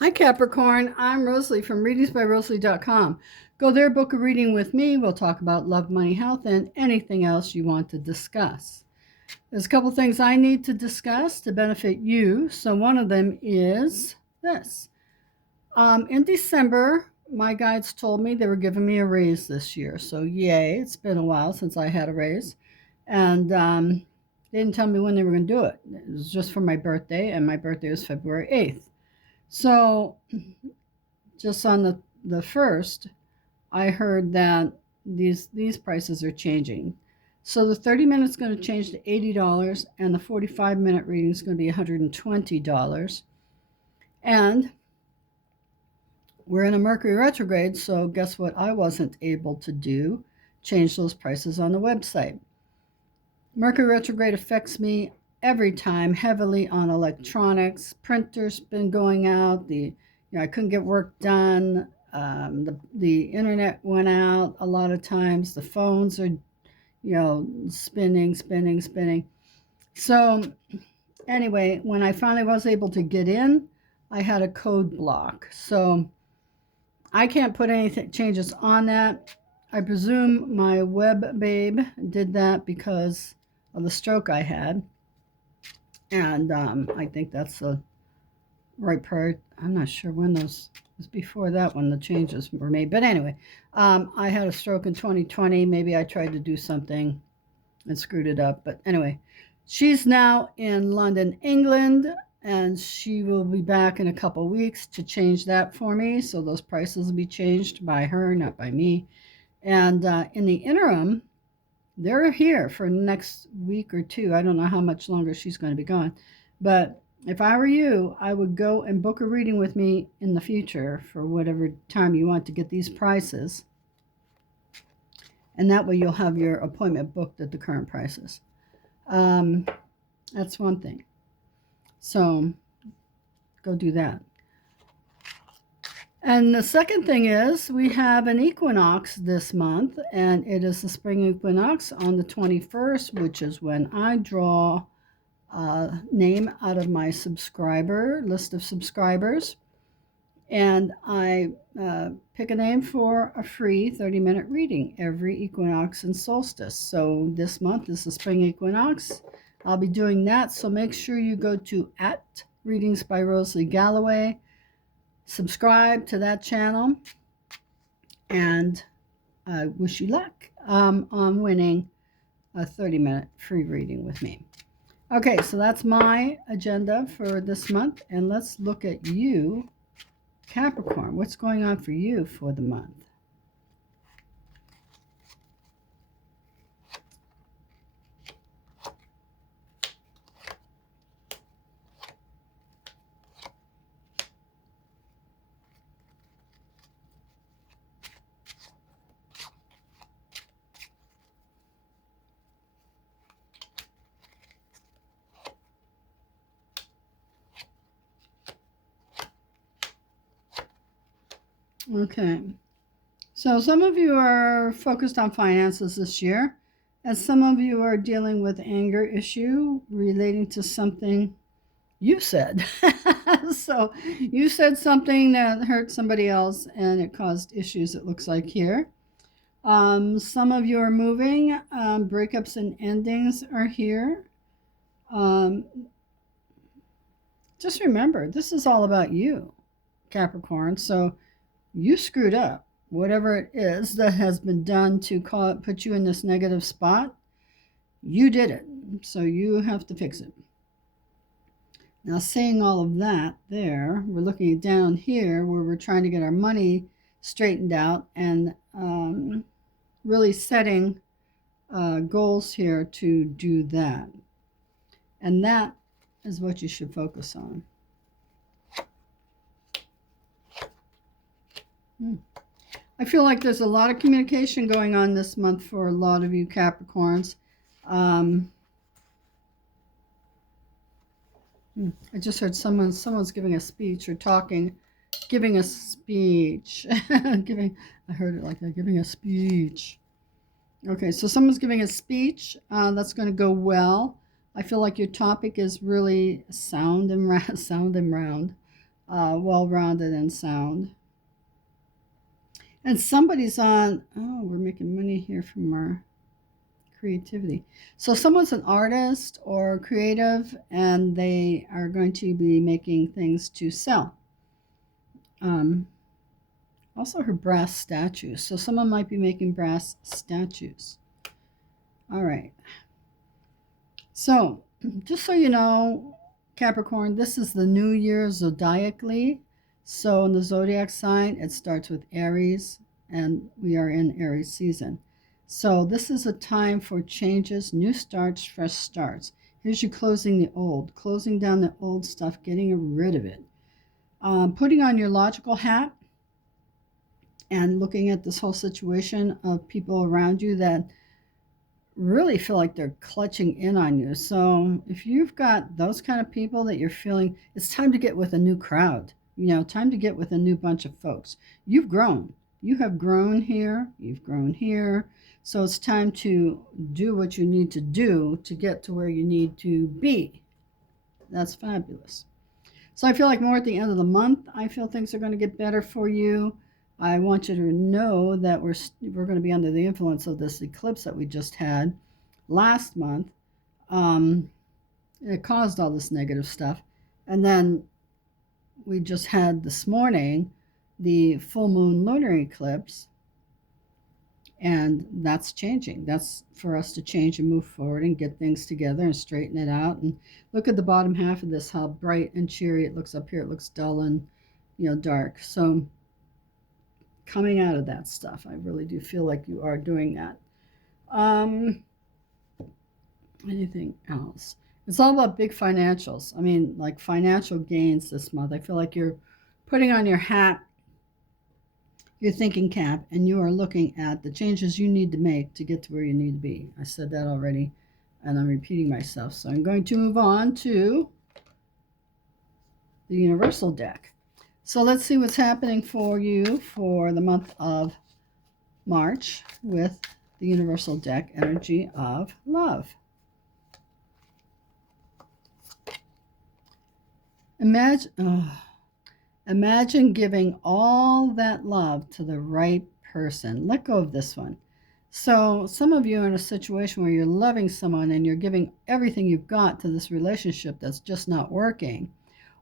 Hi Capricorn, I'm Rosalie from readingsbyrosalie.com. Go there, book a reading with me. We'll talk about love, money, health, and anything else you want to discuss. There's a couple things I need to discuss to benefit you. So one of them is this. In December, my guides told me they were giving me a raise this year. So yay, it's been a while since I had a raise. And they didn't tell me when they were going to do it. It was just for my birthday, and my birthday was February 8th. So just on the first, I heard that these prices are changing. So the 30 minutes is going to change to $80, and the 45-minute reading is going to be $120. And we're in a Mercury retrograde, so guess what I wasn't able to do? Change those prices on the website. Mercury retrograde affects me every time heavily on electronics. Printers been going out. I couldn't get work done. The internet went out a lot of times. The phones are, spinning. So anyway, when I finally was able to get in, I had a code block. So I can't put any changes on that. I presume my web babe did that because of the stroke I had. And I think that's the right part. I'm not sure when those was before that when the changes were made. But anyway, I had a stroke in 2020. Maybe I tried to do something and screwed it up. But anyway, she's now in London, England, and she will be back in a couple weeks to change that for me. So those prices will be changed by her, not by me. And in the interim, they're here for next week or two. I don't know how much longer she's going to be gone. But if I were you, I would go and book a reading with me in the future for whatever time you want to get these prices. And that way you'll have your appointment booked at the current prices. That's one thing. So go do that. And the second thing is we have an equinox this month, and it is the spring equinox on the 21st, which is when I draw a name out of my subscriber list of subscribers, and I pick a name for a free 30-minute reading every equinox and solstice. So this month is the spring equinox. I'll be doing that, so make sure you go to @Readings by Rosalie Galloway, subscribe to that channel, and I wish you luck on winning a 30-minute free reading with me. Okay, so that's my agenda for this month, and let's look at you, Capricorn. What's going on for you for the month? Okay, so some of you are focused on finances this year, and some of you are dealing with anger issue relating to something you said. So you said something that hurt somebody else and it caused issues, it looks like here. Some of you are moving. Breakups and endings are here. Just remember, this is all about you, Capricorn. So you screwed up. Whatever it is that has been done to put you in this negative spot, you did it. So you have to fix it. Now, saying all of that there, we're looking down here where we're trying to get our money straightened out and really setting goals here to do that. And that is what you should focus on. I feel like there's a lot of communication going on this month for a lot of you Capricorns. I just heard someone's giving a speech or giving a speech. I heard it like that, giving a speech. Okay, so someone's giving a speech. That's going to go well. I feel like your topic is really sound and round. well-rounded and sound. And somebody's on, oh, we're making money here from our creativity. So someone's an artist or creative, and they are going to be making things to sell. Um, Also, her brass statues. So someone might be making brass statues. All right. So, just so you know, Capricorn, this is the new year zodiacally. So, in the zodiac sign, it starts with Aries, and we are in Aries season. So, this is a time for changes, new starts, fresh starts. Here's you closing the old, closing down the old stuff, getting rid of it. Putting on your logical hat and looking at this whole situation of people around you that really feel like they're clutching in on you. So if you've got those kind of people that you're feeling, it's time to get with a new crowd. Time to get with a new bunch of folks. You've grown. You have grown here. You've grown here. So it's time to do what you need to do to get to where you need to be. That's fabulous. So I feel like more at the end of the month, I feel things are going to get better for you. I want you to know that we're going to be under the influence of this eclipse that we just had last month. It caused all this negative stuff. And then we just had this morning the full moon lunar eclipse, and that's changing. That's for us to change and move forward and get things together and straighten it out. And look at the bottom half of this, how bright and cheery it looks up here. It looks dull and dark. So coming out of that stuff, I really do feel like you are doing that. Anything else? It's all about big financials. I mean, like financial gains this month. I feel like you're putting on your hat, your thinking cap, and you are looking at the changes you need to make to get to where you need to be. I said that already, and I'm repeating myself. So I'm going to move on to the universal deck. So let's see what's happening for you for the month of March with the universal deck energy of love. Imagine giving all that love to the right person. Let go of this one. So some of you are in a situation where you're loving someone and you're giving everything you've got to this relationship that's just not working,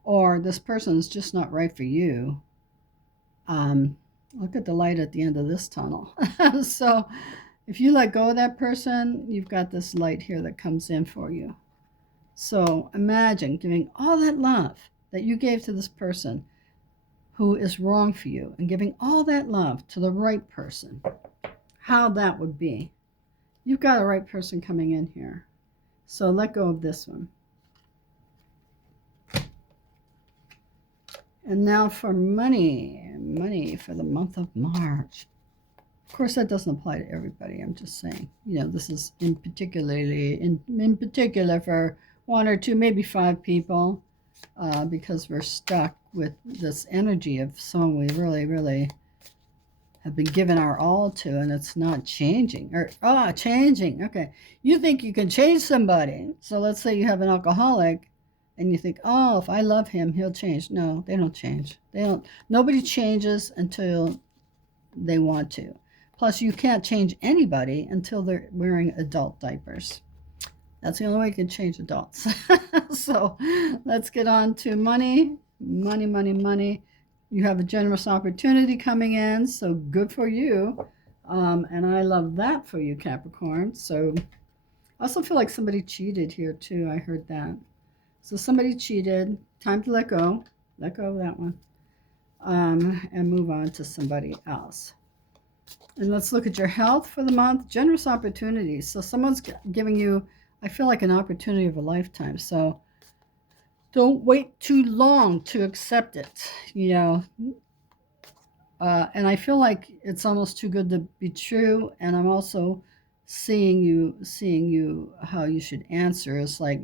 or this person is just not right for you. Look at the light at the end of this tunnel. So if you let go of that person, you've got this light here that comes in for you. So imagine giving all that love that you gave to this person who is wrong for you and giving all that love to the right person. How that would be. You've got a right person coming in here. So let go of this one. And now for money. Money for the month of March. Of course, that doesn't apply to everybody. I'm just saying, this is in particular for one or two, maybe 5 people, because we're stuck with this energy of someone we really, really have been given our all to, and it's not changing. Changing. Okay. You think you can change somebody. So let's say you have an alcoholic, and you think, oh, if I love him, he'll change. No, they don't change. Nobody changes until they want to. Plus, you can't change anybody until they're wearing adult diapers. That's the only way you can change adults. So let's get on to money. Money, money, money. You have a generous opportunity coming in, so good for you. And I love that for you, Capricorn. So I also feel like somebody cheated here, too. I heard that. So somebody cheated. Time to let go. Let go of that one. And move on to somebody else. And let's look at your health for the month. Generous opportunities. So someone's giving you, I feel like, an opportunity of a lifetime. So don't wait too long to accept it, and I feel like it's almost too good to be true. And I'm also seeing you how you should answer. It's like,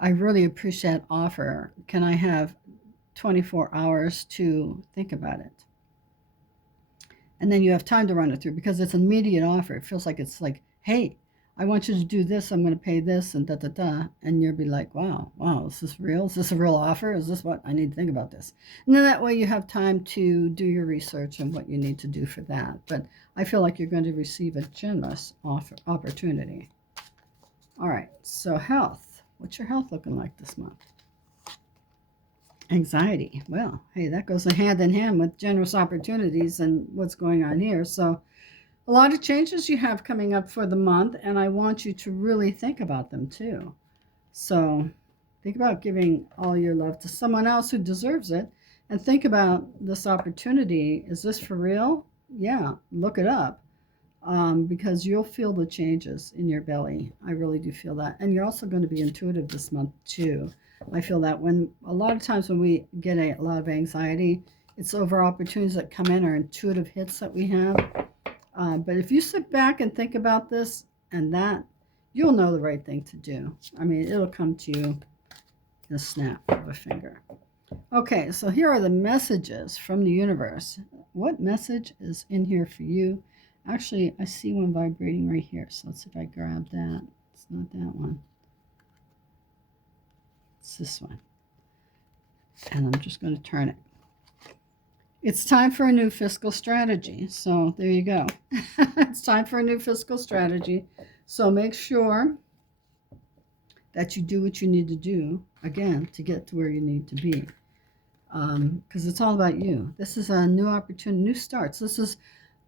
I really appreciate that offer. Can I have 24 hours to think about it? And then you have time to run it through, because it's an immediate offer. It feels like it's like, hey, I want you to do this, I'm going to pay this, and da da da. And you'll be like, wow, is this real? Is this a real offer? Is this what I need to think about this? And then that way you have time to do your research and what you need to do for that. But I feel like you're going to receive a generous opportunity. All right, so health. What's your health looking like this month? Anxiety. Well, hey, that goes hand in hand with generous opportunities and what's going on here. So a lot of changes you have coming up for the month, and I want you to really think about them too. So think about giving all your love to someone else who deserves it, and think about this opportunity. Is this for real? Yeah, look it up, because you'll feel the changes in your belly. I really do feel that. And you're also going to be intuitive this month too. I feel that when a lot of times when we get a lot of anxiety, it's over opportunities that come in or intuitive hits that we have. But if you sit back and think about this and that, you'll know the right thing to do. I mean, it'll come to you in a snap of a finger. Okay, so here are the messages from the universe. What message is in here for you? Actually, I see one vibrating right here. So let's see if I grab that. It's not that one. It's this one. And I'm just going to turn it. It's time for a new fiscal strategy. So there you go. It's time for a new fiscal strategy. So make sure that you do what you need to do, again, to get to where you need to be. Because it's all about you. This is a new opportunity, new starts. This is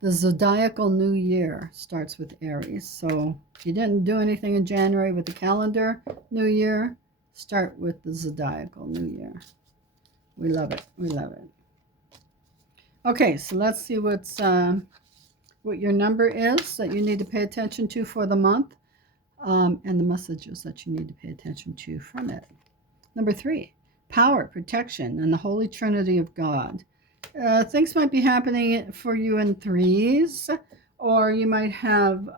the zodiacal new year, starts with Aries. So if you didn't do anything in January with the calendar new year, start with the zodiacal new year. We love it. We love it. Okay, so let's see what your number is that you need to pay attention to for the month, and the messages that you need to pay attention to from it. Number 3, power, protection, and the Holy Trinity of God. Things might be happening for you in threes, or you might have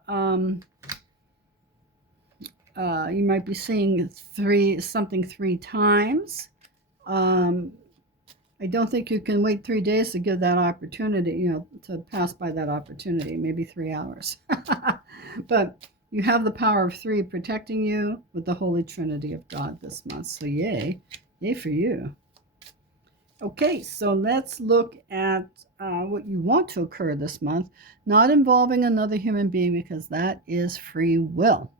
you might be seeing something three times. I don't think you can wait 3 days to give that opportunity, to pass by that opportunity, maybe 3 hours. But you have the power of 3 protecting you with the Holy Trinity of God this month. So yay for you. Okay, so let's look at what you want to occur this month, not involving another human being, because that is free will.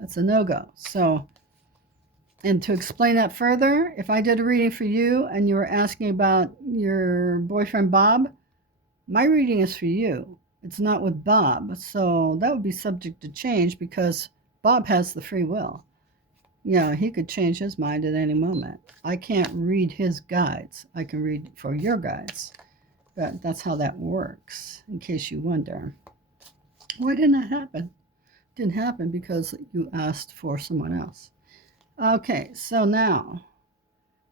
That's a no-go. So, and to explain that further, if I did a reading for you and you were asking about your boyfriend Bob, my reading is for you. It's not with Bob. So that would be subject to change because Bob has the free will. He could change his mind at any moment. I can't read his guides. I can read for your guides. But that's how that works, in case you wonder. Why didn't that happen? It didn't happen because you asked for someone else. Okay, so now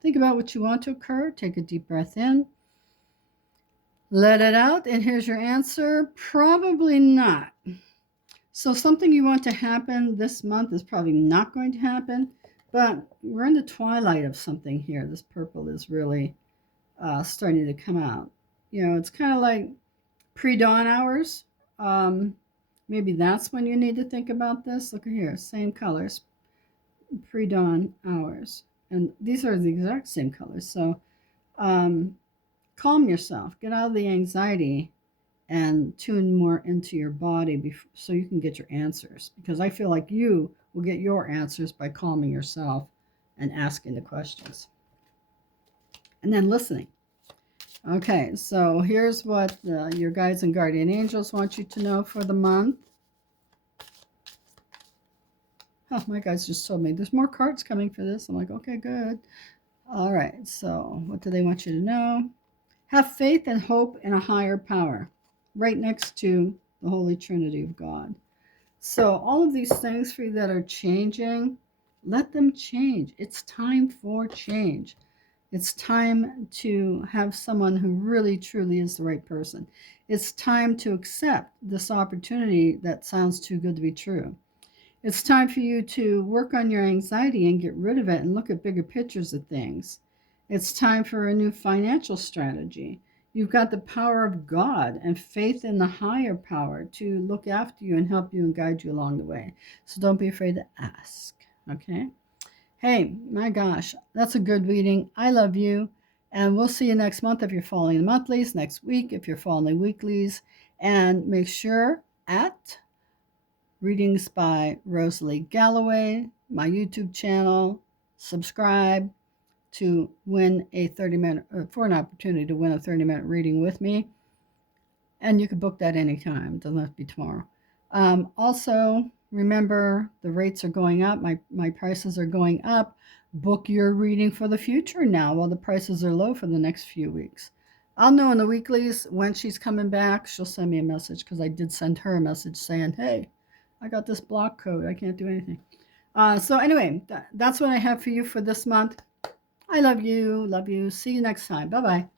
think about what you want to occur. Take a deep breath in. Let it out, and here's your answer. Probably not. So something you want to happen this month is probably not going to happen, but we're in the twilight of something here. This purple is really starting to come out. It's kind of like pre-dawn hours. Maybe that's when you need to think about this. Look at here, same colors, pre-dawn hours. And these are the exact same colors. So calm yourself, get out of the anxiety, and tune more into your body so you can get your answers. Because I feel like you will get your answers by calming yourself and asking the questions. And then listening. Okay, so here's what your guides and guardian angels want you to know for the month. Oh, my guides just told me there's more cards coming for this. I'm like, okay, good. All right, so what do they want you to know? Have faith and hope in a higher power, right next to the Holy Trinity of God. So all of these things for you that are changing, let them change. It's time for change. It's time to have someone who really, truly is the right person. It's time to accept this opportunity that sounds too good to be true. It's time for you to work on your anxiety and get rid of it and look at bigger pictures of things. It's time for a new financial strategy. You've got the power of God and faith in the higher power to look after you and help you and guide you along the way. So don't be afraid to ask. Okay? Hey, my gosh, that's a good reading. I love you. And we'll see you next month if you're following the monthlies, next week if you're following the weeklies. And make sure at Readings by Rosalie Galloway, my YouTube channel, subscribe to win a 30-minute, for an opportunity to win a 30-minute reading with me. And you can book that anytime. It doesn't have to be tomorrow. Also, remember the rates are going up. My prices are going up. Book your reading for the future now while the prices are low for the next few weeks. I'll know in the weeklies when she's coming back. She'll send me a message because I did send her a message saying, hey, I got this block code. I can't do anything. So anyway, that's what I have for you for this month. I love you. Love you. See you next time. Bye-bye.